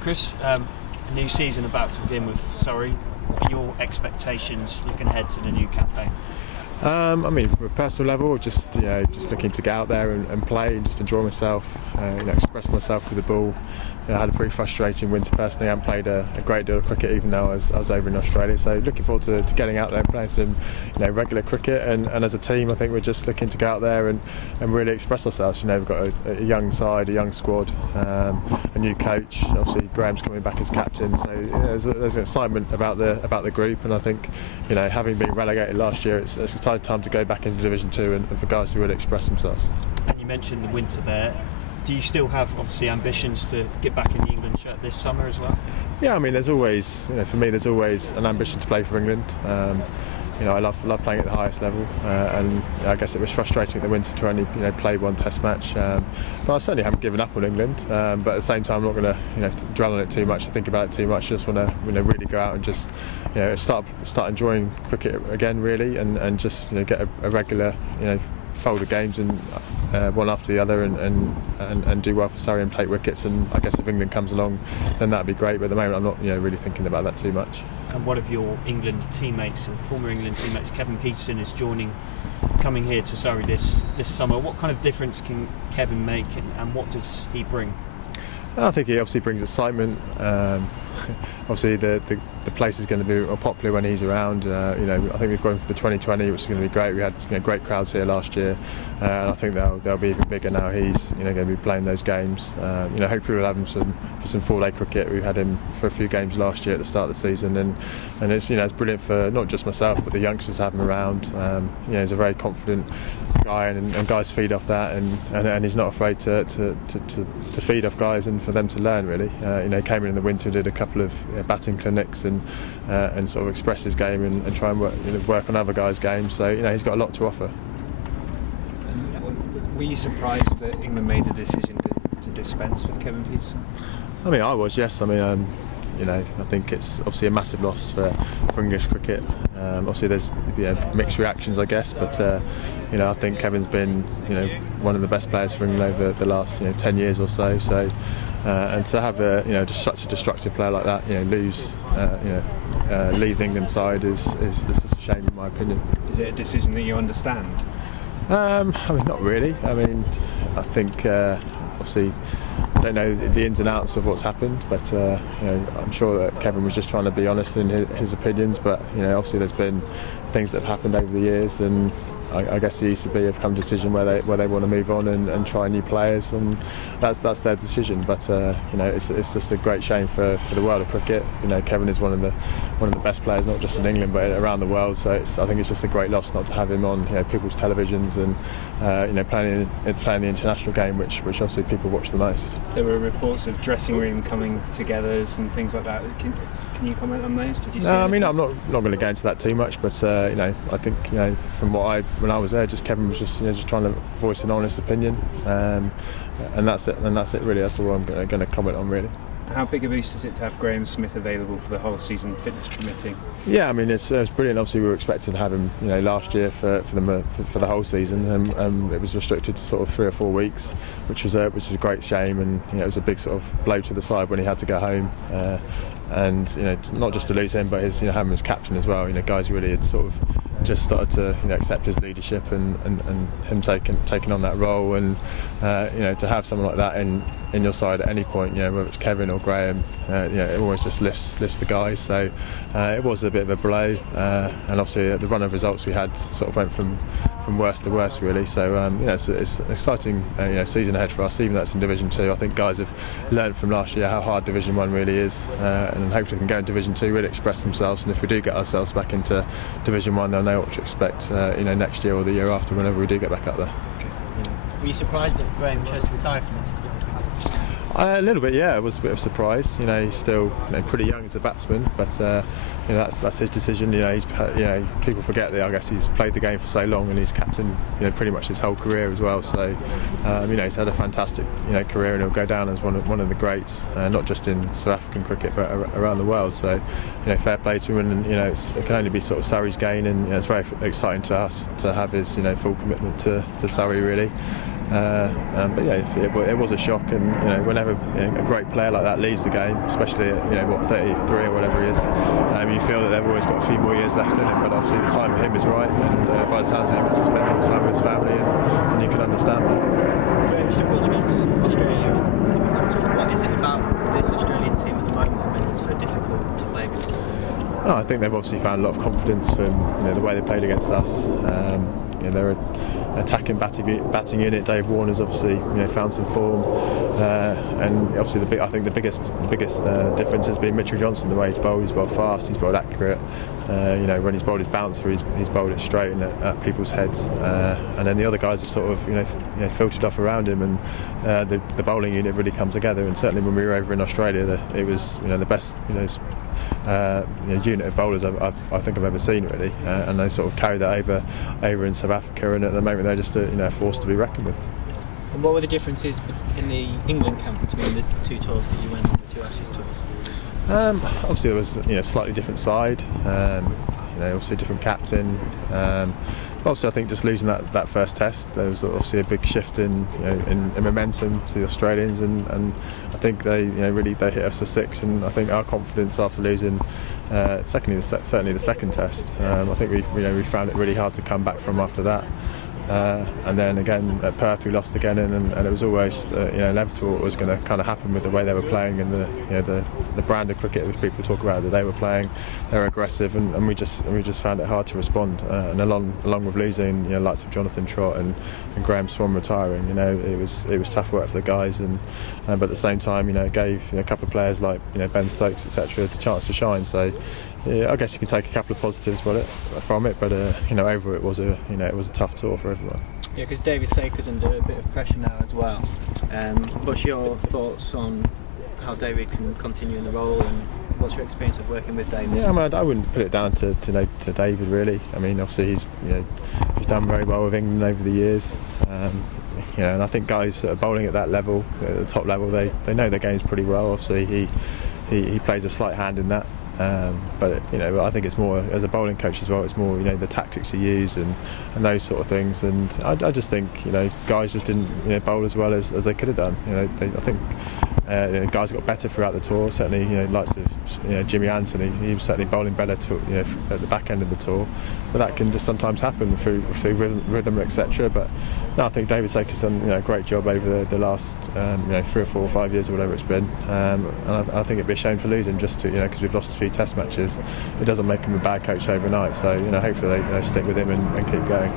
Chris, a new season about to begin with Surrey. What are your expectations looking ahead to the new campaign? I mean, from a personal level, just looking to get out there and play and just enjoy myself, express myself with the ball. I had a pretty frustrating winter personally. I haven't played a great deal of cricket even though I was over in Australia. So looking forward to getting out there and playing some regular cricket. And as a team, I think we're just looking to get out there and really express ourselves. We've got a young side, a young squad, a new coach. Obviously, Graham's coming back as captain. So there's an excitement about the group. And I think having been relegated last year, it's time to go back into Division 2 and for guys who really express themselves. And you mentioned the winter there. Do you still have obviously ambitions to get back in the England shirt this summer as well? Yeah, I mean, there's always, for me, there's always an ambition to play for England. I love playing at the highest level, and I guess it was frustrating in the winter to only play one Test match. But I certainly haven't given up on England. But at the same time, I'm not going to dwell on it too much, or think about it too much. I just want to really go out and just start enjoying cricket again, really, and just get a regular fold of games and one after the other and do well for Surrey and take wickets. And I guess if England comes along, then that'd be great. But at the moment, I'm not really thinking about that too much. And one of your England teammates and former England teammates, Kevin Pietersen, is coming here to Surrey this summer. What kind of difference can Kevin make, and what does he bring? I think he obviously brings excitement. Obviously, the place is going to be more popular when he's around. I think we've gone for the 2020, which is going to be great. We had great crowds here last year, and I think they'll be even bigger now. He's going to be playing those games. Hopefully we'll have him for some full-day cricket. We had him for a few games last year at the start of the season, and it's it's brilliant for not just myself but the youngsters to have him around. He's a very confident guy, and guys feed off that, and he's not afraid to feed off guys and for them to learn, really. He came in the winter, did a couple of batting clinics and sort of express his game and try and work on other guys' games. So he's got a lot to offer. Were you surprised that England made the decision to dispense with Kevin Pietersen? I mean, I was, yes. I mean, I think it's obviously a massive loss for English cricket. Obviously, there's mixed reactions, I guess, but I think Kevin's been one of the best players for England over the last 10 years or so. So, and to have just such a destructive player like that, leave the England side is just a shame, in my opinion. Is it a decision that you understand? I mean, not really. I mean, I think obviously I don't know the ins and outs of what's happened, but I'm sure that Kevin was just trying to be honest in his opinions. But obviously there's been things that have happened over the years, and I guess the ECB have come to a decision where they want to move on and try new players, and that's their decision. But it's just a great shame for the world of cricket. Kevin is one of the best players, not just in England but around the world. So I think it's just a great loss not to have him on people's televisions and playing the international game, which obviously people watch the most. There were reports of dressing room coming-togethers and things like that. Can you comment on those? Did you see? No, I mean, I'm not going to go into that too much, but I think from when I was there, Kevin was just trying to voice an honest opinion, and that's it. And that's it, really. That's all I'm going to comment on, really. How big a boost is it to have Graham Smith available for the whole season, fitness permitting? Yeah, I mean, it's brilliant. Obviously, we were expecting to have him, last year for the whole season, and it was restricted to sort of 3 or 4 weeks, which was a great shame, and it was a big sort of blow to the side when he had to go home. And not just to lose him, but his having him as captain as well. Guys really had sort of just started to accept his leadership and him taking on that role, and to have someone like that in your side at any point, whether it's Kevin or Graham, it always just lifts the guys. So it was a bit of a blow, and obviously the run of results we had sort of went from worst to worst, really. So it's an exciting season ahead for us, even though it's in Division 2. I think guys have learned from last year how hard Division 1 really is, and hopefully can go in Division 2, really express themselves, and if we do get ourselves back into Division 1, they'll know what to expect next year or the year after, whenever we do get back up there. Were you surprised that Graham chose to retire from this? A little bit, yeah. It was a bit of a surprise. He's still pretty young as a batsman, but that's his decision. He's people forget that I guess he's played the game for so long, and he's captained pretty much his whole career as well. So he's had a fantastic career, and he'll go down as one of the greats, not just in South African cricket but around the world. So fair play to him, and it can only be sort of Surrey's gain, and it's very exciting to us to have his full commitment to Surrey, really. But yeah, it was a shock, and whenever a great player like that leaves the game, especially at 33 or whatever he is, you feel that they've always got a few more years left in him. But obviously the time for him is right, and by the sounds of it, he wants to spend more time with his family, and you can understand that. Graham struggled against Australia. What is it about this Australian team at the moment that makes them so difficult to play against? Oh, I think they've obviously found a lot of confidence from the way they played against us. They're an attacking batting unit. Dave Warner's obviously found some form, and obviously I think the biggest difference has been Mitchell Johnson. The way he's bowled fast, he's bowled accurate. When he's bowled his bouncer, he's bowled it straight and at people's heads, and then the other guys are sort of filtered off around him, and the bowling unit really come together. And certainly when we were over in Australia, it was the best unit of bowlers I think I've ever seen, really, and they sort of carried that over in South Africa, and at the moment they're just a force to be reckoned with. And what were the differences in the England camp between the two tours that you went on, the two Ashes tours? Obviously there was a slightly different side, obviously a different captain. Obviously, I think just losing that first test, there was obviously a big shift in momentum to the Australians, and I think they hit us for 6, and I think our confidence after losing certainly the second test, I think we found it really hard to come back from after that. And then again at Perth we lost again, and it was almost inevitable what was going to kind of happen with the way they were playing, and the brand of cricket which people talk about that they were playing. They were aggressive, and we just found it hard to respond. And along with losing likes of Jonathan Trott and Graham Swan retiring, it was tough work for the guys, but at the same time it gave a couple of players like Ben Stokes etc. the chance to shine. So yeah, I guess you can take a couple of positives from it, but over it was a tough tour for everyone. Yeah, because David Saker's under a bit of pressure now as well. What's your thoughts on how David can continue in the role, and what's your experience of working with David? Yeah, I wouldn't put it down to David really. I mean, obviously he's done very well with England over the years. And I think guys that are bowling at that level, at the top level, they know their games pretty well. Obviously he plays a slight hand in that. But I think it's more as a bowling coach as well. It's more the tactics you use and those sort of things. And I just think guys just didn't bowl as well as they could have done. I think guys got better throughout the tour. Certainly likes of Jimmy Anthony. He was certainly bowling better at the back end of the tour. But that can just sometimes happen through rhythm etc. But no, I think David Saker's done a great job over the last 3 or 4 or 5 years or whatever it's been. And I think it'd be a shame to lose him just because we've lost a few test matches. It doesn't make him a bad coach overnight. So hopefully they stick with him and keep going.